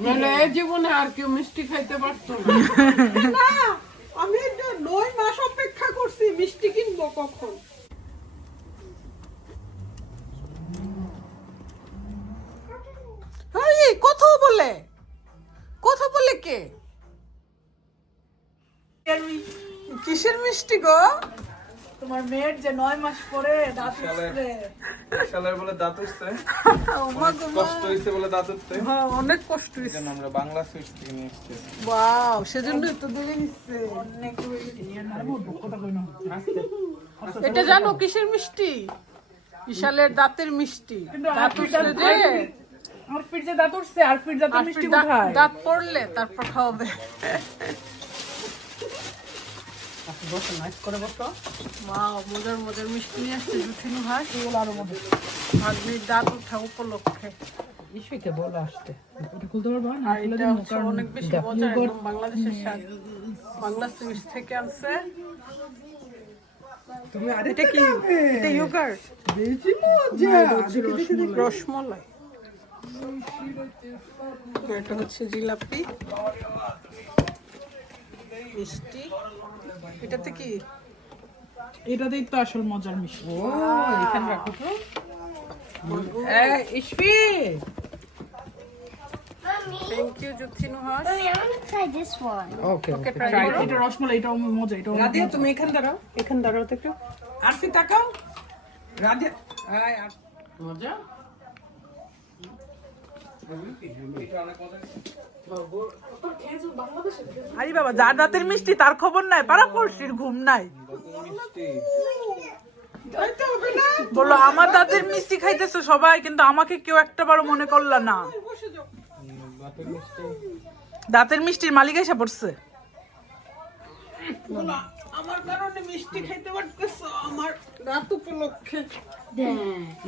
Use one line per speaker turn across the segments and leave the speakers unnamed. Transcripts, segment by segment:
নাহলে এ জীবনে আর কেউ মিষ্টি খাইতে পারতো না।
না, আমি নয় মাস অপেক্ষা করছি মিষ্টি কিনবো কখন। কথা বলে। কথা বলে কে? কিসের মিষ্টি গো?
তোমার মেয়ের যে নয় মাস পরে দাঁত উঠছে
শালার বলে দাঁত উঠছে। কষ্ট হয়েছে বলে দাঁত উঠতে
হ্যাঁ, অনেক কষ্ট হয়েছে
যেন আমরা বাংলা সুইচ থেকে নিয়ে এসেছি।
ওয়াও সেজন্য তো দেরি নিচ্ছে এটা জানো কিসের মিষ্টি? বিশালের দাঁতের মিষ্টি। দাঁত উঠলে যে
ফির যে দাঁত উঠছে আর ফির মিষ্টি কোথায়?
দাঁত পড়লে তারপর খাওয়াবে। ওয়াও মজার মজার মিষ্টি নিয়ে আসছে ভাই।
এগুলো আরও মধ্যে
ভাগ্নির দাঁত উঠা উপলক্ষে।
ইসুইকে বলে আসতে। ওটা খুলতে পারব না?
এটা অনেক বেশি মজা একদম বাংলাদেশের স্বাদ। বাংলা সুইচ থেকে আনছে।
তুমি আরে
কি এটা ইয়োগার্ট
বেশি মজা।
রসমলাই। এটা হচ্ছে জিলাপি। মিষ্টি? এটাতে কি?
এটাতেই তো আসল মজার মিষ্টি।
ও এখানে রাখো তো।
ইসফি
থ্যাংক ইউ জুথিনু
Mommy, I want to try this one.
Okay
okay try করো
এটা রসমালাই এটাও মজা এটাও
রাধিয়া তুমি এখানে দাঁড়াও এখানে দাঁড়াও তো একটু।
আরফি তাকাও। রাধিয়া আয় আর
মজা?
আরে বাবা যার রাতের মিষ্টি তার খবর নাই। পাড়া পড়শির ঘুম নাই। বলল আমার দাঁতের মিষ্টি খাইতেছে সবাই কিন্তু আমাকে কেউ একটা বারও মনে করলা না। দাঁতের মিষ্টির মালিক এসে পড়ছে।
আমার কারণে মিষ্টি খাইতে পারতেছো? আমার রাত উপলক্ষে।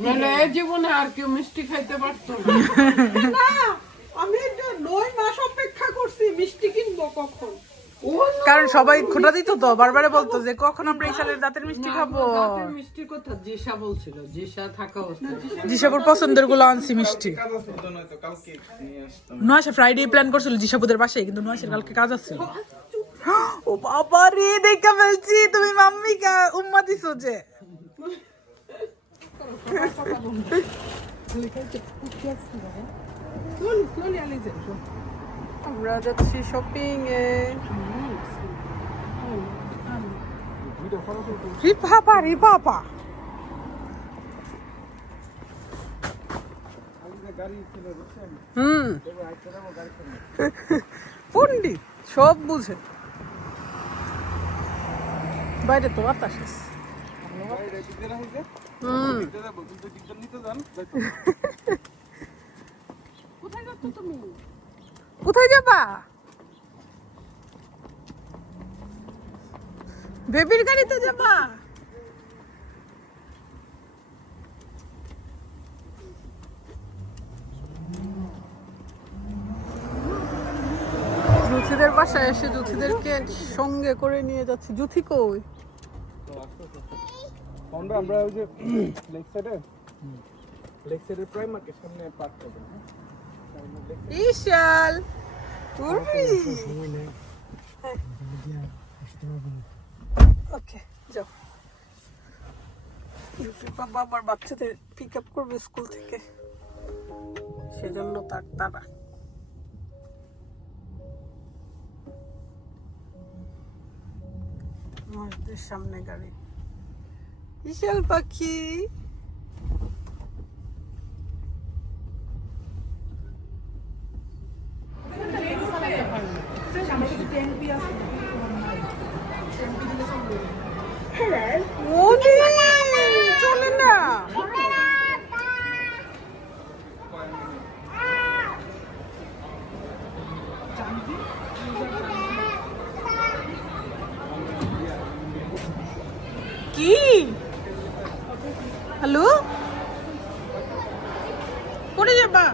নাহলে জীবনে আর কেউ মিষ্টি খাইতে পারতো না।
আমি নয় মাস অপেক্ষা করছি মিষ্টি কিনবো কখন।
কারণ সবাই খোটা দিত তো বারবারে বলতো যে কখন আমরা এই সালের দাঁতের মিষ্টি খাব।
মিষ্টির কথা জিসা বলছিল জিসা থাকা
জিসাপুর পছন্দেরগুলো আনছি মিষ্টি।
নিয়ে আসতাম
নয়শা ফ্রাইডে প্ল্যান করছিল জিসাপুদের পাশে কিন্তু নয়শার কালকে কাজ আছে। ও বাবা রে দেখা ফেলছি তুমি মাম্মি কা উম্মা দিছো যে।
আমরা যাচ্ছি শপিং এ
রি বাবা রি বাবা
হুম পন্ডিত সব বুঝে। বাইরে তো বাতাস আছে। হুম। কোথায় যাবা? বেবির গাড়িতে যাবা? জুথিদের বাসায় এসে জুথিদেরকে সঙ্গে করে নিয়ে যাচ্ছি। জুথি কই?
আমরা আমরা ওই যে, লেক সাইডে? লেক সাইডের প্রাইম মার্কেট সামনে পার্ক করবেন
ইশাল উর্মি ওকে যাও। বাবা আবার বাচ্চাদের পিক আপ করবে স্কুল থেকে। সেজন্য তার তারা। আমাদের সামনে গাড়ি। বিশাল পাখি ওরে চলে না কি হ্যালো পড়ে যাবা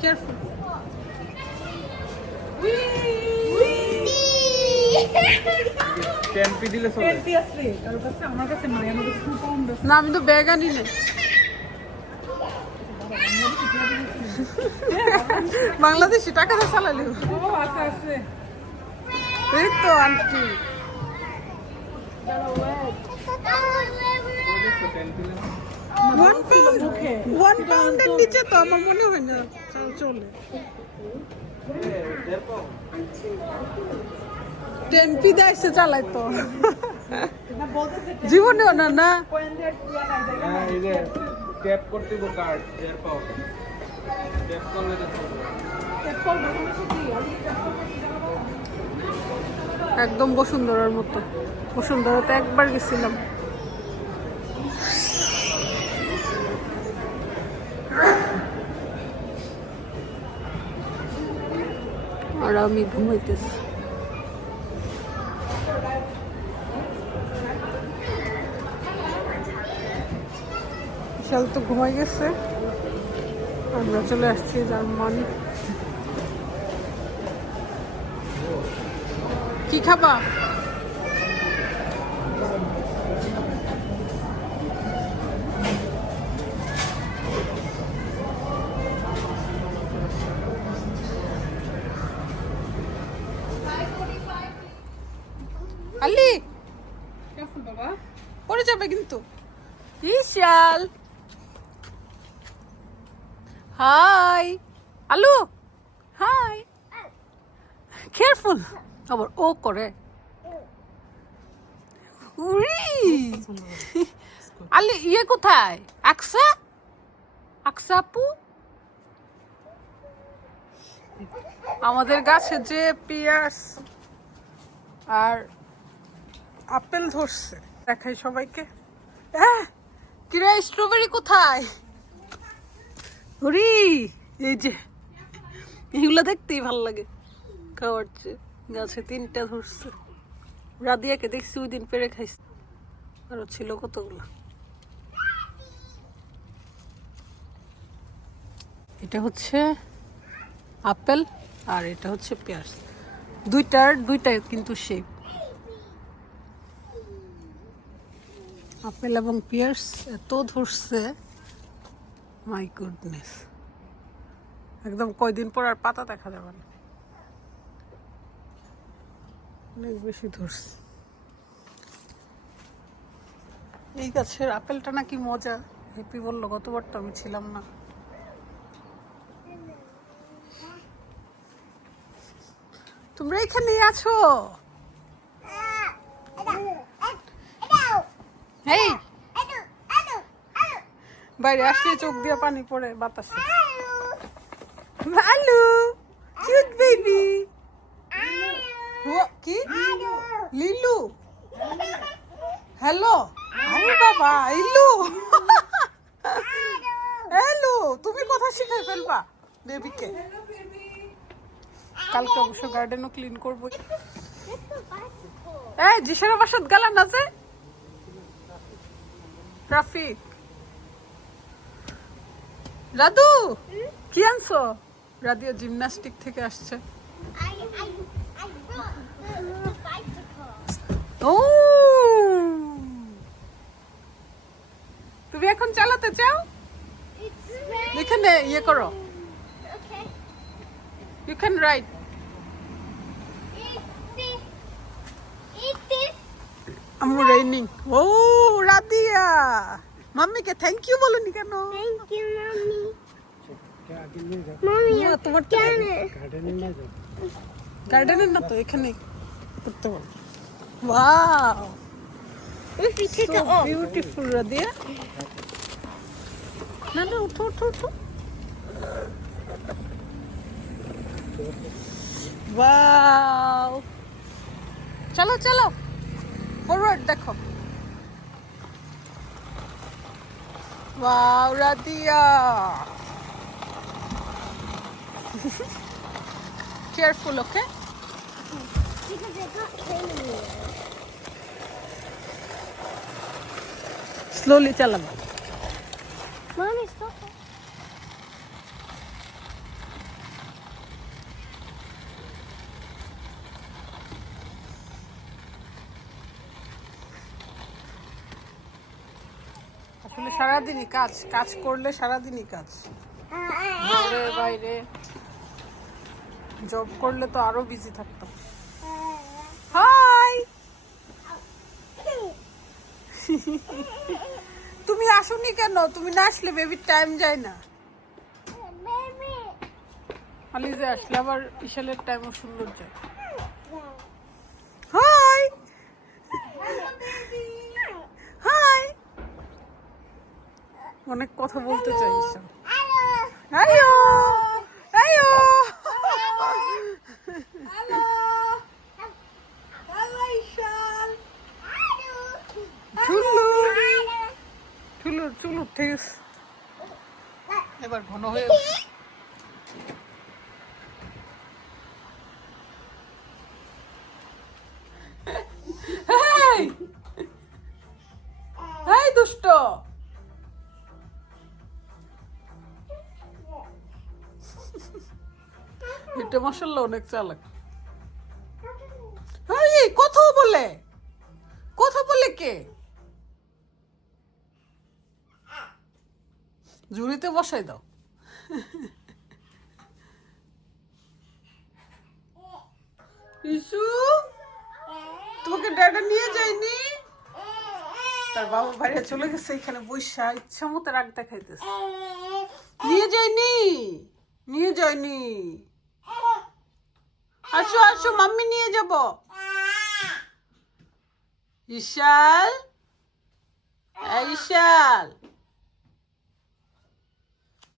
কেয়ারফুল
ক্যাম্পি দিলে চলে।
না আমি তো ব্যাগ আনি না বাংলাদেশি টাকা দিয়ে চালালি
ও আছে আছে।
এই তো আন্টি। ওয়ান পাউন্ডের নিচে তো আমার মনে হয় না চল- চলে টেম্পি দেয় সে চালায় তো জীবনেও না না? একদম বসুন্ধরার মতো। বসুন্ধরাতে একবার গেছিলাম। আর আমি ঘুমাইতেছি। বিশাল তো ঘুমাই গেছে। আমরা চলে আসছি জার্মানি। কি খাবা? আলি
বাবা?
পড়ে যাবে কিন্তু। বিশাল হাই আলু হাই কেয়ারফুল আবার ও করে। উরি আলি ইয়ে কোথায়? আকসা? আকসা আপু আমাদের গাছে যে পিয়ার্স আর আপেল ধরছে। দেখাই সবাইকে। আহ, কিরে স্ট্রবেরি কোথায়? হরি এই যে, এগুলো দেখতেই ভালো লাগে। খাওয়ার চেয়ে গাছে তিনটা ধরছে। রাদিয়াকে দেখছি, ওই দিন পেরে খাইছে। আরও ছিল কতগুলো? এটা হচ্ছে আপেল আর এটা হচ্ছে পেঁয়াজ। দুইটার, দুইটা কিন্তু শেপ আপেল এবং পেঁয়াজ এত ধরছে। মাই গুডনেস একদম কয়দিন পর আর পাতা দেখা যাবে না। অনেক বেশি ধরছে এই গাছের আপেলটা নাকি মজা। হেপি বলল গতবার তো আমি ছিলাম না। তোমরা এখানেই আছো? হেই বাইরে আসলে চোখ দিয়ে পানি পড়ে, বাতাসে। আলু! কিউট বেবি কি? লিলু! হ্যালো? আরে বাবা ইলু হ্যালো, তুমি কথা শিখে ফেলবা বেবিকে কালকে অবশ্য গার্ডেনও ক্লিন করব। এই জিসারা বাসাত গেলাম না যে? ট্রাফিক রাদু কি আনছো? রাদিও জিমনাস্টিক থেকে আসছে। ও! তুমি এখন চালাতে চাও? এখানে ইয়ে করো। ইউ ক্যান রাইড আমি রেইনিং ও রাদিয়া মাম্মিকে থ্যাংক ইউ বলনি কেন?
Thank you, mommy.
আগে নিয়ে যাও
Mommy,
মা, তোমার
গার্ডেনে
না তো এখানেই। করতে ওয়াও
off.
রাদিয়া না না উঠো উঠো উঠো। ওয়াও চলো চলো। ফরওয়ার্ড দেখো। Wow Radia! Careful, okay?
Because they're got
Slowly
tell them. Mommy's.
আসলে সারাদিনই কাজ কাজ করলে সারাদিনই কাজ। বাইরে। জব করলে তো আরও বিজি থাকতাম। হাই তুমি আসোনি কেন? তুমি না আসলে বেবির টাইম যায় না। আলিজে আসলে আবার বিশালের টাইমও সুন্দর যায় হাই হাই অনেক কথা বলতে চাইছ। ঠুলু ঠিক আছে এবার ঘন হয়ে এটা মাসাল্লাহ অনেক চালাক। কথা বলে। কথা বলে কে? ঝুড়িতে বসাই দাও। ইসু, তোমাকে ড্যাডা নিয়ে যায়নি? তার বাবা বাইরে চলে গেছে, এখানে বৈশা ইচ্ছা মতো রাগ দেখাইতেছে। নিয়ে যায়নি? নিয়ে যায়নি? আসো আসো মাম্মি নিয়ে যাব। এই ইশাল